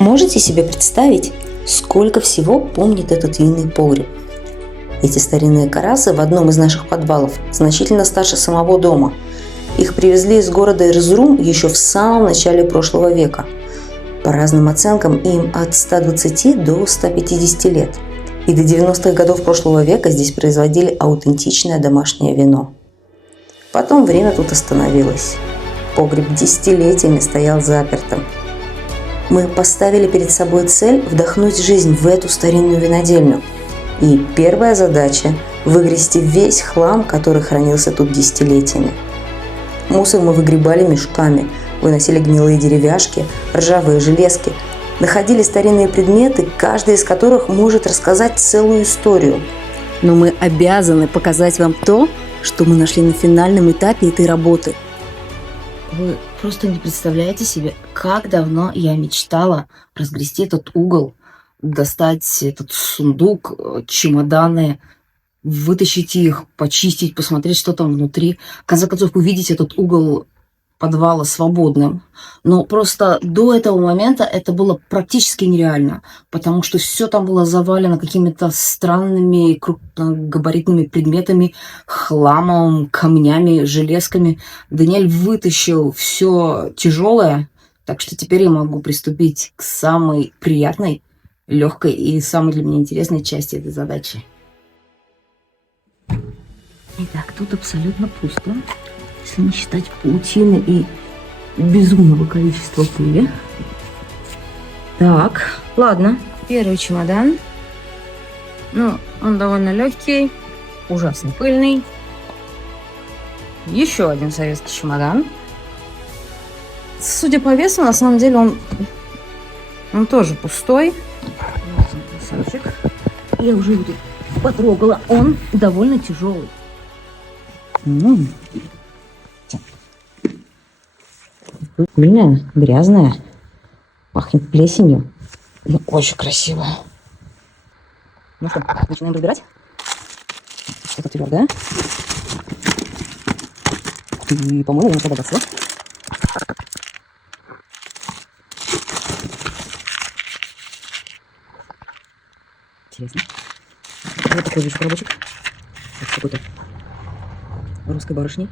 Можете себе представить, сколько всего помнит этот винный погреб? Эти старинные карасы в одном из наших подвалов значительно старше самого дома. Их привезли из города Эрзурум еще в самом начале прошлого века. По разным оценкам им от 120 до 150 лет. И до 90-х годов прошлого века здесь производили аутентичное домашнее вино. Потом время тут остановилось. Погреб десятилетиями стоял запертым. Мы поставили перед собой цель вдохнуть жизнь в эту старинную винодельню. И первая задача – выгрести весь хлам, который хранился тут десятилетиями. Мусор мы выгребали мешками, выносили гнилые деревяшки, ржавые железки, находили старинные предметы, каждый из которых может рассказать целую историю. Но мы обязаны показать вам то, что мы нашли на финальном этапе этой работы. Вы просто не представляете себе, как давно я мечтала разгрести этот угол, достать этот сундук, чемоданы, вытащить их, почистить, посмотреть, что там внутри. В конце концов, увидеть этот угол подвала свободным. Но просто до этого момента это было практически нереально, потому что все там было завалено какими-то странными крупногабаритными предметами, хламом, камнями, железками. Даниэль вытащил все тяжелое, так что теперь я могу приступить к самой приятной, легкой и самой для меня интересной части этой задачи. Итак, тут абсолютно пусто, если не считать паутины и безумного количества пыли. Так, ладно. Первый чемодан. Ну, он довольно легкий, ужасно пыльный. Еще один советский чемодан. Судя по весу, на самом деле он тоже пустой. Я уже его тут потрогала. Он довольно тяжелый. Пыльная, грязная, пахнет плесенью, но очень красивая. Ну что, начинаем разбирать? Что-то твердое. И, по-моему, оно богатство. Интересно. Вот такой вижу коробочек. Это какой-то русской барышни.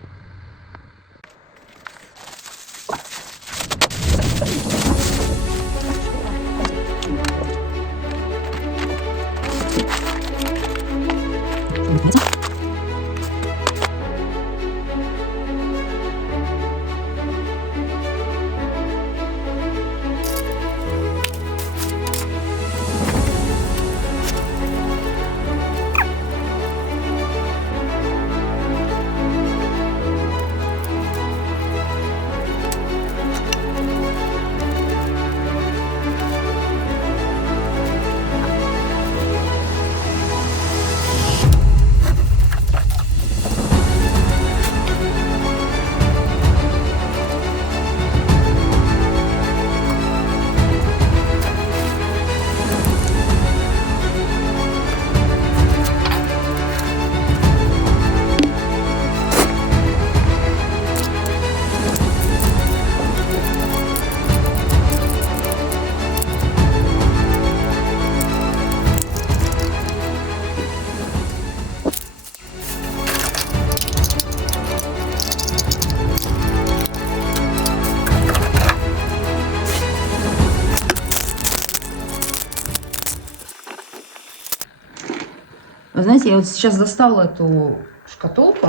Вы знаете, я вот сейчас достала эту шкатулку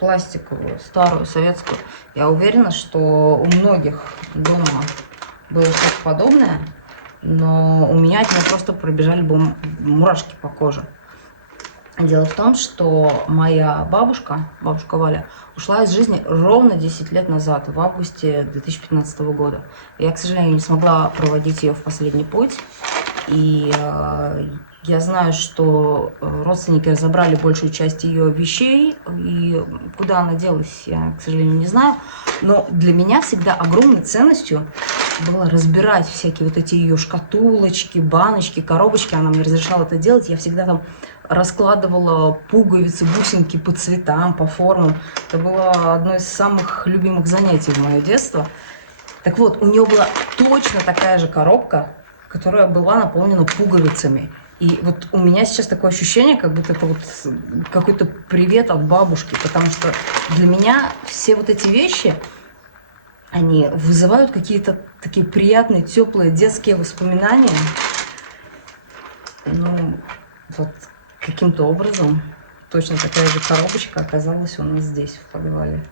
пластиковую, старую, советскую. Я уверена, что у многих дома было что-то подобное, но у меня от нее просто пробежали бы мурашки по коже. Дело в том, что моя бабушка Валя, ушла из жизни ровно 10 лет назад, в августе 2015 года. Я, к сожалению, не смогла проводить ее в последний путь. И я знаю, что родственники разобрали большую часть ее вещей, и куда она делась, я, к сожалению, не знаю. Но для меня всегда огромной ценностью было разбирать всякие вот эти ее шкатулочки, баночки, коробочки. Она мне разрешала это делать. Я всегда там раскладывала пуговицы, бусинки по цветам, по формам. Это было одно из самых любимых занятий в мое детство. Так вот, у нее была точно такая же коробка, которая была наполнена пуговицами. И вот у меня сейчас такое ощущение, как будто это вот какой-то привет от бабушки, потому что для меня все вот эти вещи, они вызывают какие-то такие приятные, теплые детские воспоминания. Ну, вот каким-то образом точно такая же коробочка оказалась у нас здесь, в подвале.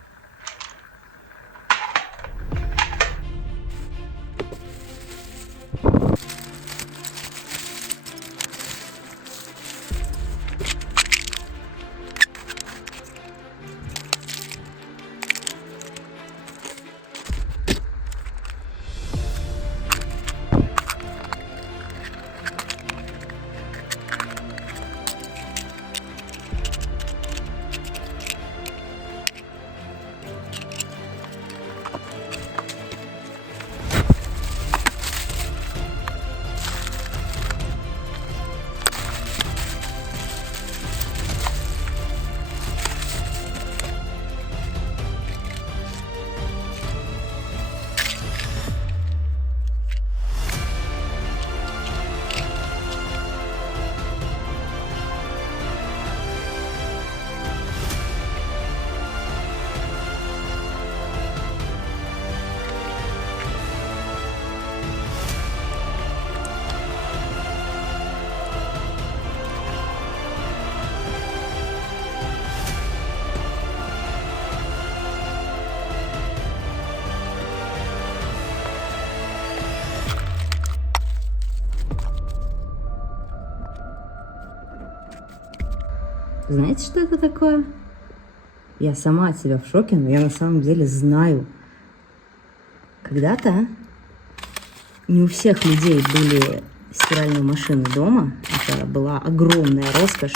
Знаете, что это такое? Я сама от себя в шоке, но я на самом деле знаю. Когда-то не у всех людей были стиральные машины дома. Это была огромная роскошь,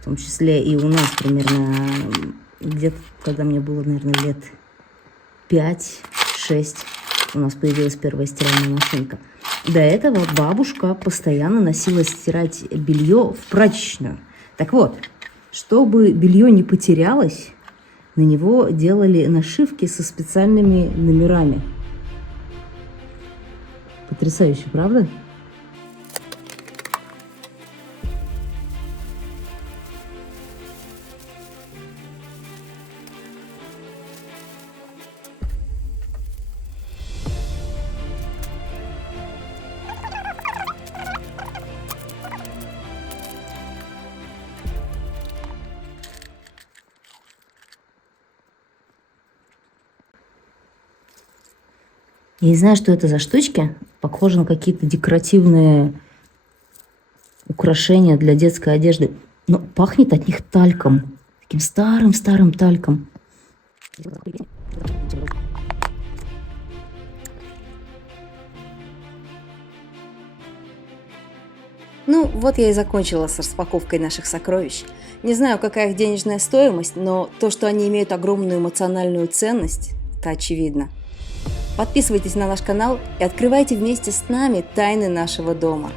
в том числе и у нас примерно где-то, когда мне было, наверное, лет 5-6, у нас появилась первая стиральная машинка. До этого бабушка постоянно носила стирать белье в прачечную. Так вот, чтобы белье не потерялось, на него делали нашивки со специальными номерами. Потрясающе, правда? Я не знаю, что это за штучки. Похоже на какие-то декоративные украшения для детской одежды. Но пахнет от них тальком. Таким старым-старым тальком. Ну, вот я и закончила с распаковкой наших сокровищ. Не знаю, какая их денежная стоимость, но то, что они имеют огромную эмоциональную ценность, это очевидно. Подписывайтесь на наш канал и открывайте вместе с нами тайны нашего дома.